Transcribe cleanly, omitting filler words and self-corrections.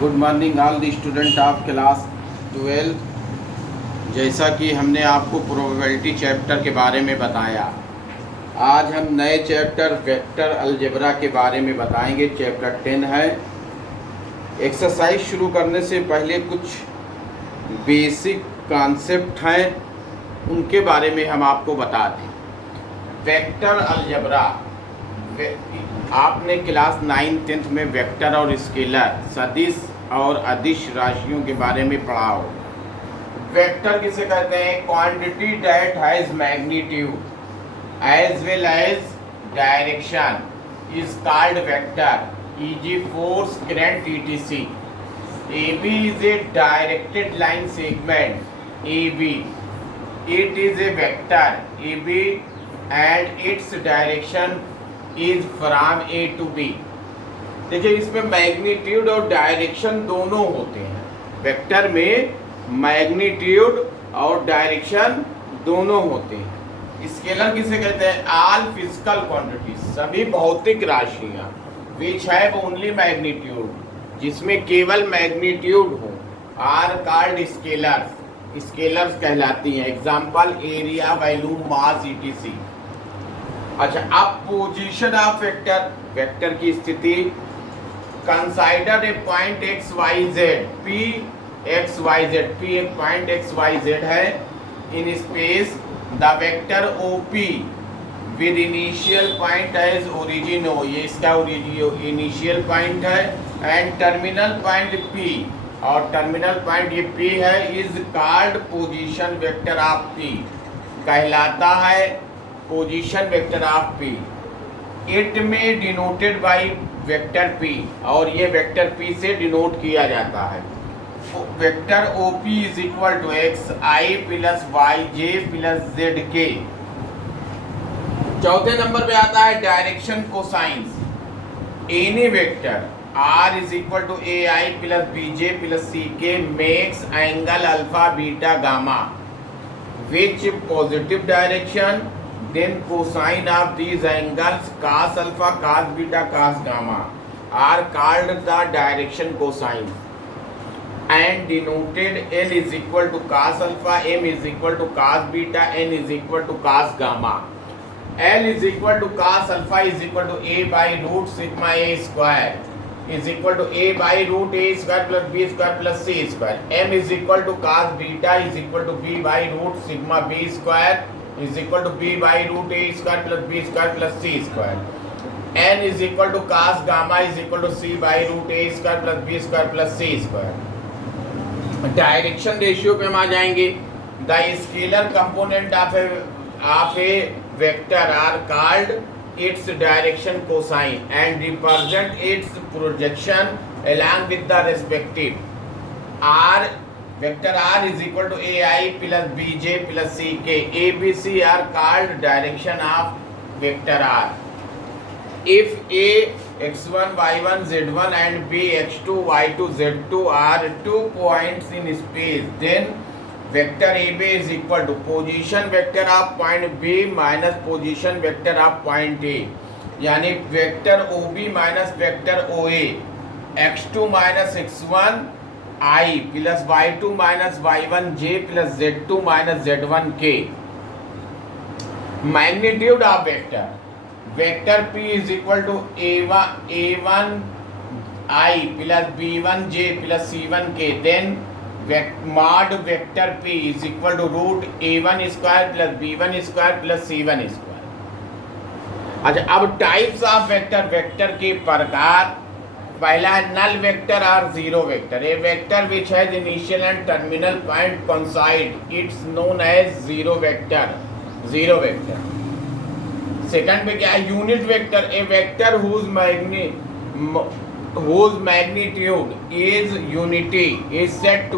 Good morning all the student of class 12। जैसा कि हमने आपको प्रोबेबिलिटी चैप्टर के बारे में बताया, आज हम नए चैप्टर वेक्टर अलजेब्रा के बारे में बताएंगे। चैप्टर 10 है। एक्सरसाइज शुरू करने से पहले कुछ बेसिक कॉन्सेप्ट हैं, उनके बारे में हम आपको बता दें। वेक्टर अलजेब्रा, आपने क्लास 9 10th में वेक्टर और स्केलर, सदिश और अदिश राशियों के बारे में पढ़ा हो। वेक्टर किसे कहते हैं? Quantity that has magnitude as well as direction is called vector, e.g. Force, current, etc. AB is a directed line segment AB. It is a vector AB and its direction is from A to B. देखिए, इसमें magnitude और direction दोनों होते हैं। Vector में magnitude और direction दोनों होते हैं। स्केलर किसे कहते हैं? ऑल फिजिकल क्वांटिटीज, सभी भौतिक राशियां विच हैव ओनली मैग्नीट्यूड, जिसमें केवल मैग्नीट्यूड हो, आर कॉल्ड स्केलर्स। स्केलर्स कहलाती हैं। Example area, volume, mass, etc. अच्छा, अब पोजीशन ऑफ वेक्टर, वेक्टर की स्थिति। Consider a point x y z, P x y z, P एक पॉइंट एक्स वाई जेड है in space. The vector O P with initial point as origin O, ये इसका initial point है, and terminal point P, और terminal point ये P है, is called position vector of P, कहलाता है position vector of P. It में denoted by vector P, और ये वेक्टर पी से डिनोट किया जाता है। Vector O P is equal to x i plus y j plus z k. चौथे नंबर पे आता है direction cosines. Any vector r is equal to a i plus b j plus c k makes angle alpha beta gamma which positive direction, then cosine of these angles cos alpha, cos beta, cos gamma are called the direction cosine and denoted L is equal to cos alpha, M is equal to cos beta, N is equal to cos gamma. L is equal to cos alpha is equal to A by root sigma A square is equal to A by root A square plus B square plus C square. M is equal to cos beta is equal to B by root sigma B square is equal to B by root A square plus B square plus C square. N is equal to cos gamma is equal to C by root A square plus B square plus C square. Direction ratio पे हम आ जाएंगे। The scalar component of a vector are called its direction cosine and represent its projection along with the respective r. Vector r is equal to ai plus bj plus ck. A, b, c are called direction of vector r. If a x1 y1 z1 and b x2 y2 z2 are 2 points in space, then vector ab is equal to position vector of point b minus position vector of point a. यानी vector ob minus vector oa, x2 minus x1 I plus y2 minus y1 j plus z2 minus z1 k। Magnitude of vector, vector p is equal to a1 I plus b1 j plus c1 k। Then mod vector p is equal to root a1 square plus b1 square plus c1 square. अच्छा, अब types of vector, vector के प्रकार। पहला है null vector और zero vector. A vector which has initial and terminal point coincide, it's known as zero vector, zero vector. Second पे क्या है? Unit vector. A vector whose magnitude is unity is said to